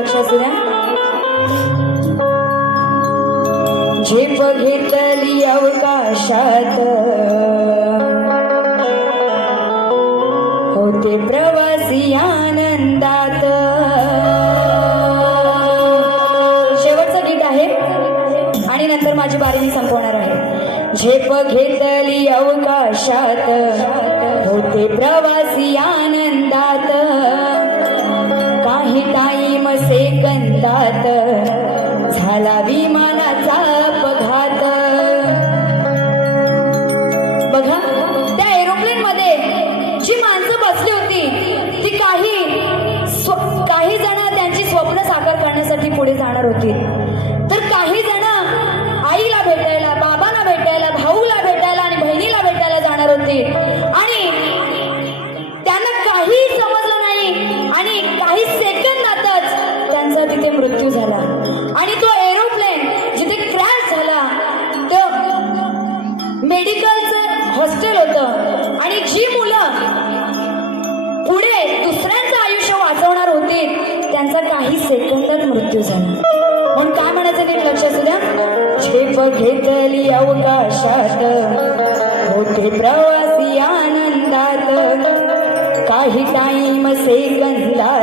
लक्ष असू द्या झेप घेतली अवकाशात होते प्रवासी आनंदात. शेवटचं गीत आहे. आणि नंतर माझी बारी मी संपवणार आहे. झेप घेतली अवकाशात होते प्रवासी आनंदात. झाला विमानाचा अपघात बघा त्या एरोप्लेन मध्ये जी माणसं बसली होती ती काही स्व- काही जण त्यांची स्वप्न साकार करण्यासाठी पुढे जाणार होती. मृत्यू झाला. म्हणून काय म्हणायचं नीट लक्ष असू द्या? झेप घेतली अवकाशात. मोठे प्रवासी आनंदात. काही टाईम सेकंदात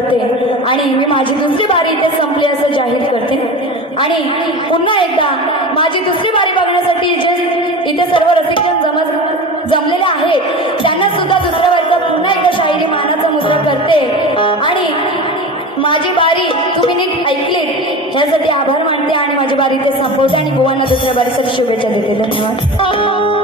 करते. आणि मी माझी दुसरी बारी इथे संपली असं जाहीर करते. आणि पुन्हा एकदा माझी दुसरी बारी बघण्यासाठी जे इथे सर्व रसिकजन जम जमलेले आहेत त्यांना सुद्धा दुसऱ्या बारीचा पुन्हा एकदा शाहिरी मानाचा मुद्रा करते. आणि माझी बारी तुम्ही नीट ऐकली ह्यासाठी आभार मानते आणि माझी बारी इथे संपवते आणि गोवांना दुसऱ्या बारीसाठी शुभेच्छा देते. धन्यवाद.